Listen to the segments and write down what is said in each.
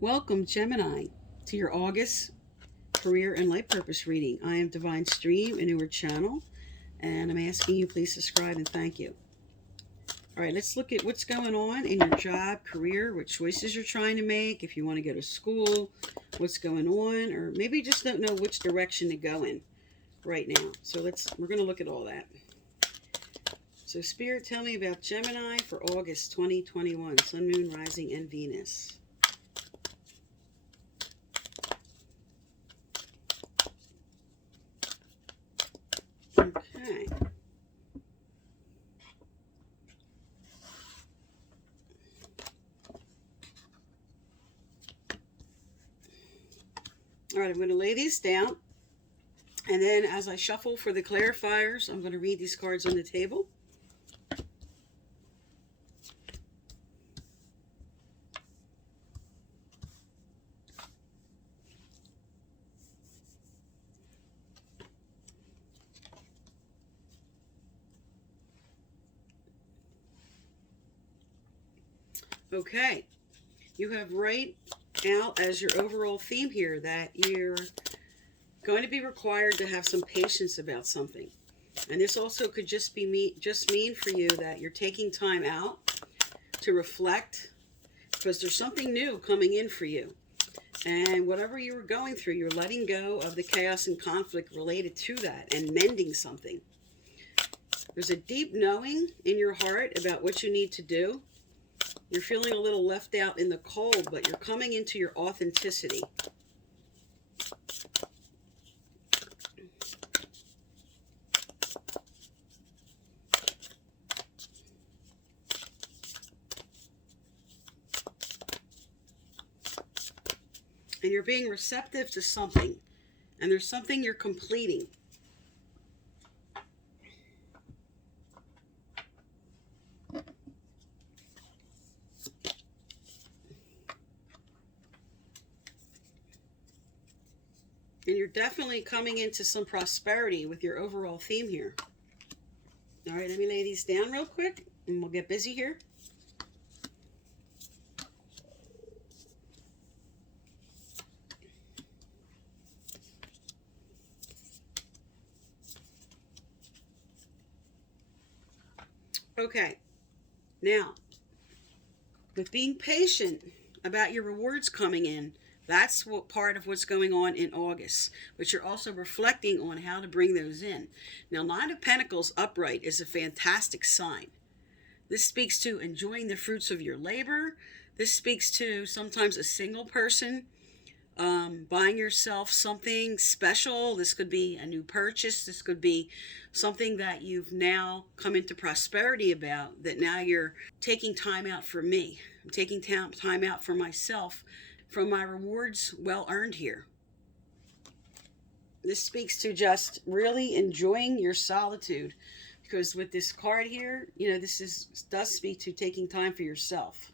Welcome, Gemini, to your August career and life purpose reading. I am Divine Stream, a newer channel, and I'm asking you please subscribe and thank you. All right, let's look at what's going on in your job, career, what choices you're trying to make, if you want to go to school, what's going on, or maybe you just don't know which direction to go in right now. So we're going to look at all that. So Spirit, tell me about Gemini for August 2021, Sun, Moon, Rising, and Venus. Okay. All right, I'm going to lay these down. And then as I shuffle for the clarifiers, I'm going to read these cards on the table. Okay, you have right out as your overall theme here that you're going to be required to have some patience about something. And this also could just mean for you that you're taking time out to reflect, because there's something new coming in for you. And whatever you were going through, you're letting go of the chaos and conflict related to that and mending something. There's a deep knowing in your heart about what you need to do. You're feeling a little left out in the cold, but you're coming into your authenticity. And you're being receptive to something. And there's something you're completing. And you're definitely coming into some prosperity with your overall theme here. All right, let me lay these down real quick and we'll get busy here. Okay, now, with being patient about your rewards coming in, that's what part of what's going on in August. But you're also reflecting on how to bring those in. Now, Nine of Pentacles upright is a fantastic sign. This speaks to enjoying the fruits of your labor. This speaks to sometimes a single person buying yourself something special. This could be a new purchase. This could be something that you've now come into prosperity about, that now you're taking time out for me. I'm taking time out for myself from my rewards well earned here. This speaks to just really enjoying your solitude, because with this card here, this does speak to taking time for yourself.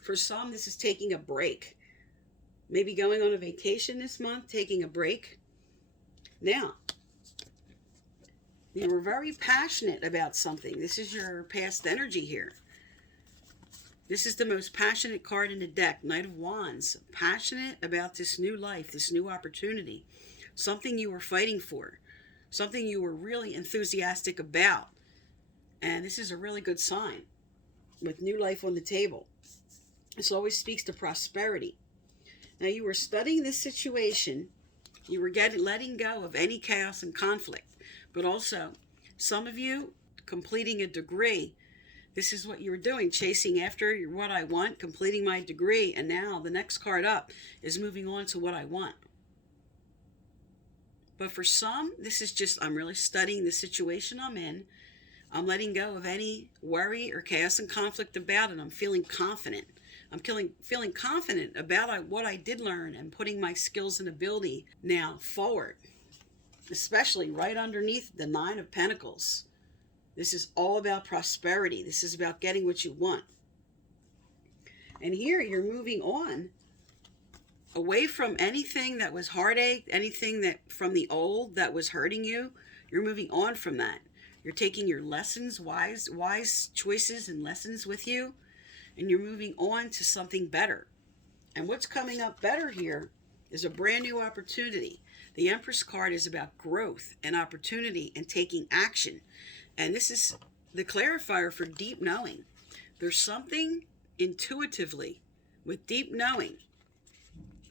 For some, this is taking a break. Maybe going on a vacation this month, taking a break. Now, you were very passionate about something. This is your past energy here. This is the most passionate card in the deck, Knight of Wands. Passionate about this new life, this new opportunity. Something you were fighting for. Something you were really enthusiastic about. And this is a really good sign with new life on the table. This always speaks to prosperity. Now, you were studying this situation. You were letting go of any chaos and conflict. But also, some of you completing a degree. This is what you were doing, chasing after what I want, completing my degree. And now the next card up is moving on to what I want. But for some, this is just, I'm really studying the situation I'm in. I'm letting go of any worry or chaos and conflict about it. I'm feeling confident. I'm feeling confident about what I did learn and putting my skills and ability now forward, especially right underneath the Nine of Pentacles. This is all about prosperity. This is about getting what you want. And here you're moving on away from anything that was heartache, anything that from the old that was hurting you. You're moving on from that. You're taking your lessons, wise choices and lessons with you. and you're moving on to something better. And what's coming up better here is a brand new opportunity. The Empress card is about growth and opportunity and taking action. And this is the clarifier for deep knowing. There's something intuitively with deep knowing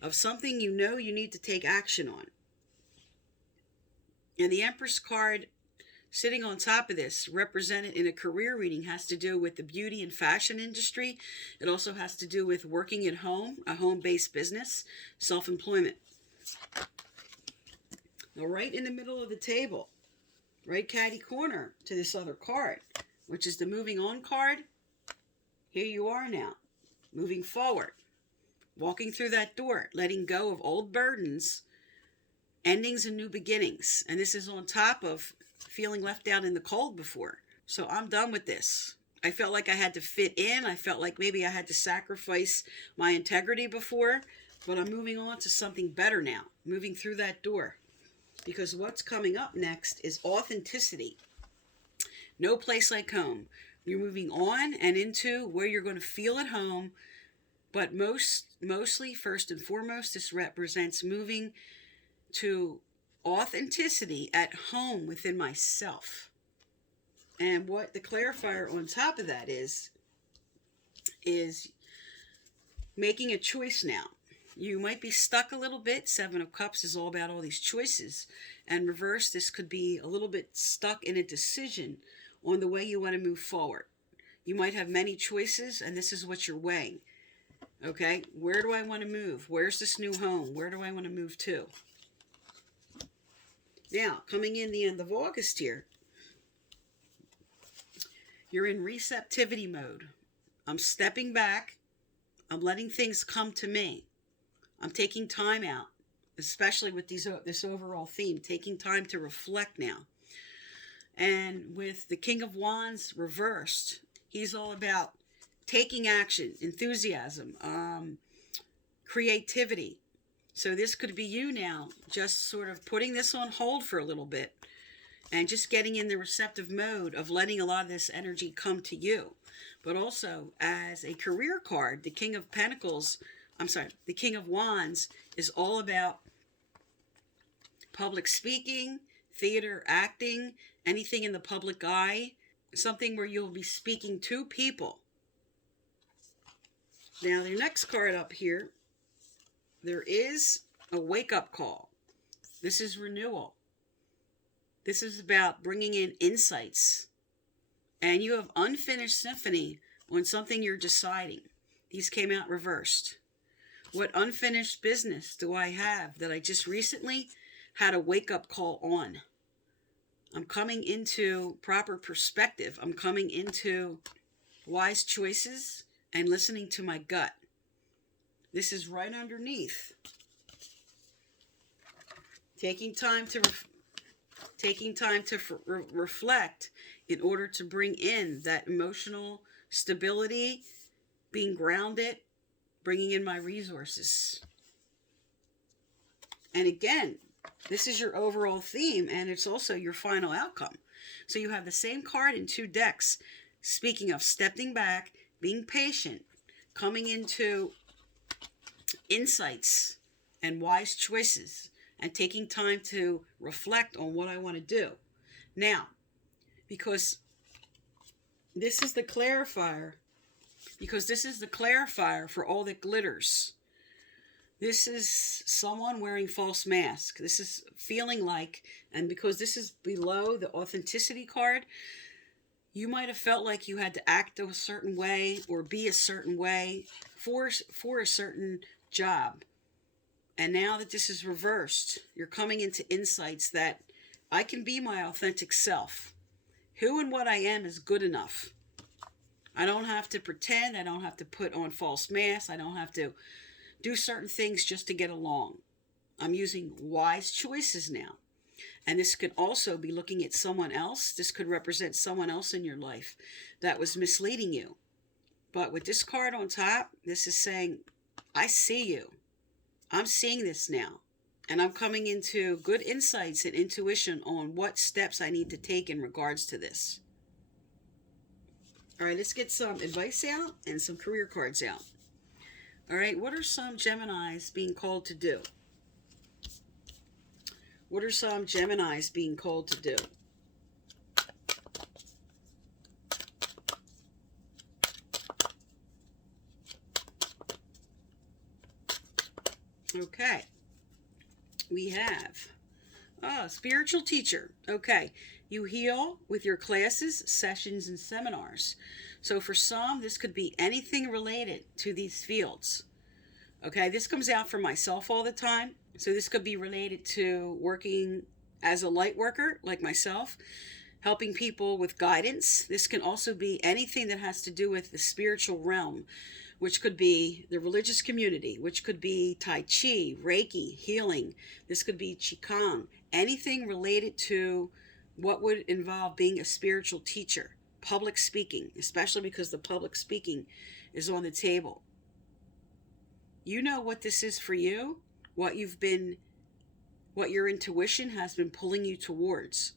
of something you know you need to take action on. And the Empress card sitting on top of this, represented in a career reading, has to do with the beauty and fashion industry. It also has to do with working at home, a home-based business, self-employment. Now, right in the middle of the table, right catty corner to this other card, which is the moving on card, here you are now, moving forward, walking through that door, letting go of old burdens, endings and new beginnings. And this is on top of feeling left out in the cold before. So I'm done with this. I felt like I had to fit in. I felt like maybe I had to sacrifice my integrity before, but I'm moving on to something better now, moving through that door. Because what's coming up next is authenticity. No place like home. You're moving on and into where you're going to feel at home, but mostly, first and foremost, this represents moving to authenticity at home within myself. And what the clarifier on top of that is making a choice now. You might be stuck a little bit. Seven of Cups is all about all these choices. And reverse, this could be a little bit stuck in a decision on the way you want to move forward. You might have many choices, and this is what you're weighing. Okay, where do I want to move? Where's this new home? Where do I want to move to? Now, coming in the end of August here, you're in receptivity mode. I'm stepping back. I'm letting things come to me. I'm taking time out, especially with this overall theme, taking time to reflect now. And with the King of Wands reversed, he's all about taking action, enthusiasm, creativity. So this could be you now, just sort of putting this on hold for a little bit and just getting in the receptive mode of letting a lot of this energy come to you. But also, as a career card, the King of Wands is all about public speaking, theater, acting, anything in the public eye, something where you'll be speaking to people. Now, your next card up here, there is a wake-up call. This is renewal. This is about bringing in insights. And you have unfinished symphony on something you're deciding. These came out reversed. What unfinished business do I have that I just recently had a wake-up call on? I'm coming into proper perspective. I'm coming into wise choices and listening to my gut. This is right underneath. Taking time to reflect in order to bring in that emotional stability, being grounded, bringing in my resources. And again, this is your overall theme, and it's also your final outcome. So you have the same card in two decks. Speaking of stepping back, being patient, coming into insights and wise choices, and taking time to reflect on what I want to do. Now, because this is the clarifier, for all that glitters. This is someone wearing false mask. This is feeling like, and because this is below the authenticity card, you might have felt like you had to act a certain way or be a certain way for a certain job. And now that this is reversed, you're coming into insights that I can be my authentic self. Who and what I am is good enough. I don't have to pretend. I don't have to put on false masks. I don't have to do certain things just to get along. I'm using wise choices now. And this could also be looking at someone else. This could represent someone else in your life that was misleading you. But with this card on top, this is saying, I see you. I'm seeing this now. And I'm coming into good insights and intuition on what steps I need to take in regards to this. All right, let's get some advice out and some career cards out. All right, what are some Geminis being called to do? What are some Geminis being called to do? Okay, we have spiritual teacher. Okay, you heal with your classes, sessions, and seminars. So for some, this could be anything related to these fields. Okay, this comes out for myself all the time. So this could be related to working as a light worker like myself, helping people with guidance. This can also be anything that has to do with the spiritual realm, which could be the religious community, which could be Tai Chi, Reiki, healing. This could be Qigong, anything related to what would involve being a spiritual teacher, public speaking, especially because the public speaking is on the table. You know what this is for you, what your intuition has been pulling you towards.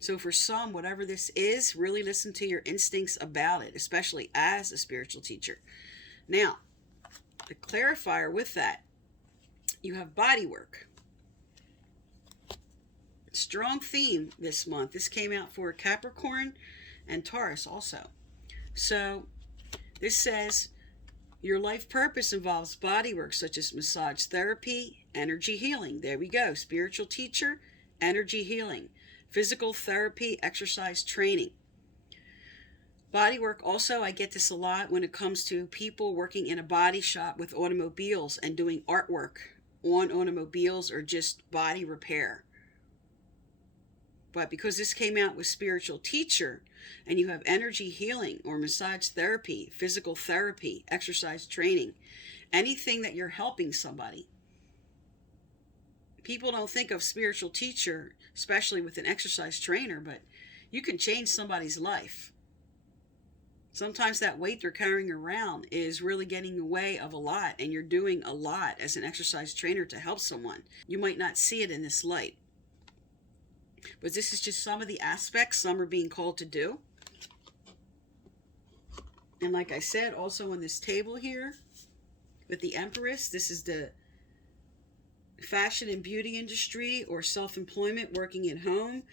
So for some, whatever this is, really listen to your instincts about it, especially as a spiritual teacher. Now, the clarifier with that, you have body work. Strong theme this month. This came out for Capricorn and Taurus also. So this says your life purpose involves body work such as massage therapy, energy healing. There we go. Spiritual teacher, energy healing. Physical therapy, exercise training. Body work also, I get this a lot when it comes to people working in a body shop with automobiles and doing artwork on automobiles or just body repair. But because this came out with spiritual teacher and you have energy healing or massage therapy, physical therapy, exercise training, anything that you're helping somebody. People don't think of spiritual teacher, especially with an exercise trainer, but you can change somebody's life. Sometimes that weight they're carrying around is really getting in the way of a lot, and you're doing a lot as an exercise trainer to help someone. You might not see it in this light. But this is just some of the aspects some are being called to do. And like I said, also on this table here with the Empress, this is the fashion and beauty industry or self-employment, working at home,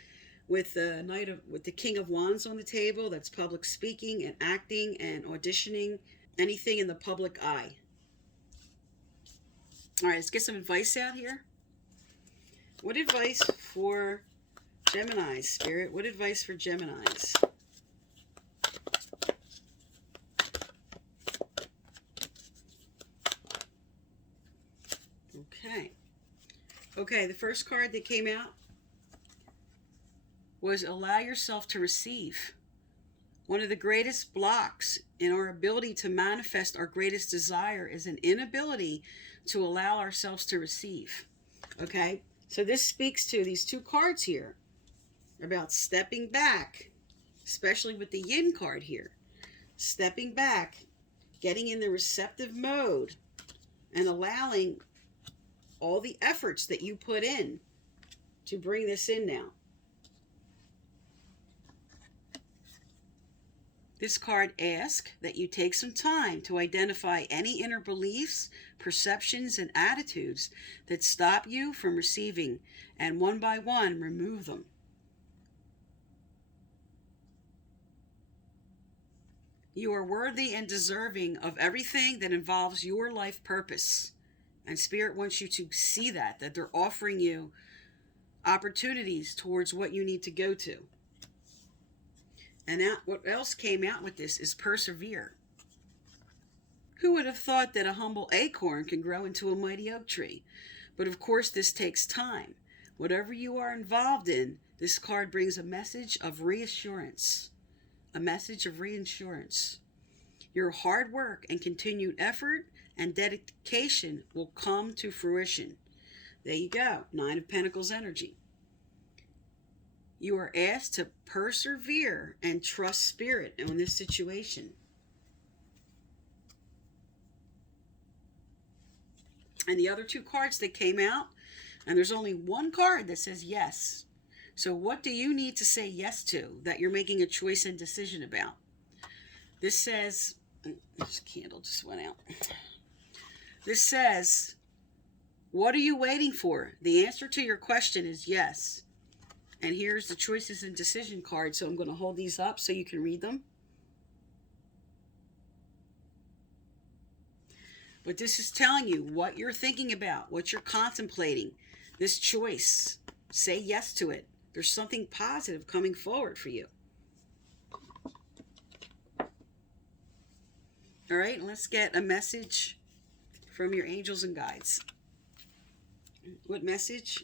with the King of Wands on the table. That's public speaking and acting and auditioning, anything in the public eye. All right, let's get some advice out here. What advice for Geminis, Spirit? What advice for Geminis? Okay, the first card that came out was allow yourself to receive. One of the greatest blocks in our ability to manifest our greatest desire is an inability to allow ourselves to receive. Okay, so this speaks to these two cards here about stepping back, especially with the Yin card here. Stepping back, getting in the receptive mode, and allowing all the efforts that you put in to bring this in now. This card asks that you take some time to identify any inner beliefs, perceptions, and attitudes that stop you from receiving, and one by one remove them. You are worthy and deserving of everything that involves your life purpose. And Spirit wants you to see that they're offering you opportunities towards what you need to go to. And what else came out with this is persevere. Who would have thought that a humble acorn can grow into a mighty oak tree? But of course, this takes time. Whatever you are involved in, this card brings a message of reassurance. A message of reassurance. Your hard work and continued effort and dedication will come to fruition. There you go, Nine of Pentacles energy. You are asked to persevere and trust Spirit in this situation. And the other two cards that came out, and there's only one card that says yes. So what do you need to say yes to that you're making a choice and decision about? This says, this candle just went out. This says, what are you waiting for? The answer to your question is yes. And here's the choices and decision card. So I'm going to hold these up so you can read them. But this is telling you what you're thinking about, what you're contemplating. This choice, say yes to it. There's something positive coming forward for you. All right, let's get a message from your angels and guides. What message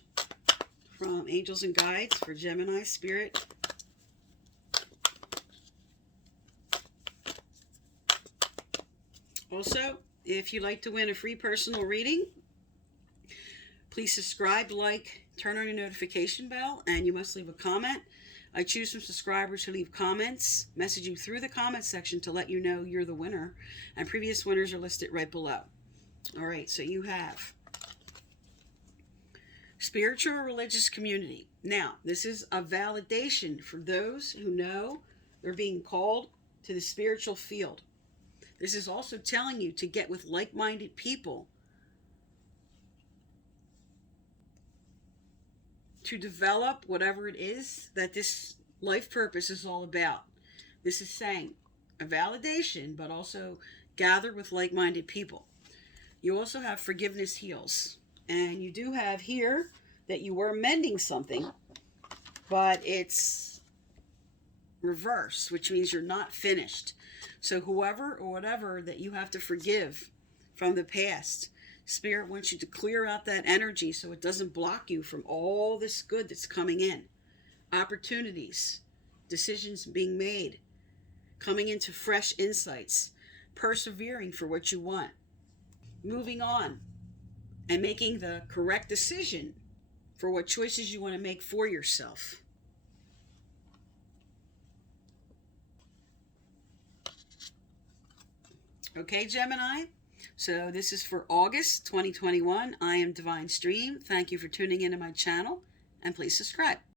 from angels and guides for Gemini Spirit? Also, if you'd like to win a free personal reading, please subscribe, like, turn on your notification bell, and you must leave a comment. I choose some subscribers who leave comments, message you through the comment section to let you know you're the winner, and previous winners are listed right below. All right, so you have spiritual or religious community. Now, this is a validation for those who know they're being called to the spiritual field. This is also telling you to get with like-minded people to develop whatever it is that this life purpose is all about. This is saying a validation, but also gather with like-minded people. You also have forgiveness heals. And you do have here that you were mending something, but it's reverse, which means you're not finished. So whoever or whatever that you have to forgive from the past, Spirit wants you to clear out that energy so it doesn't block you from all this good that's coming in. Opportunities, decisions being made, coming into fresh insights, persevering for what you want, moving on, and making the correct decision for what choices you want to make for yourself. Okay, Gemini? So this is for August 2021. I am Divine Stream. Thank you for tuning into my channel, and please subscribe.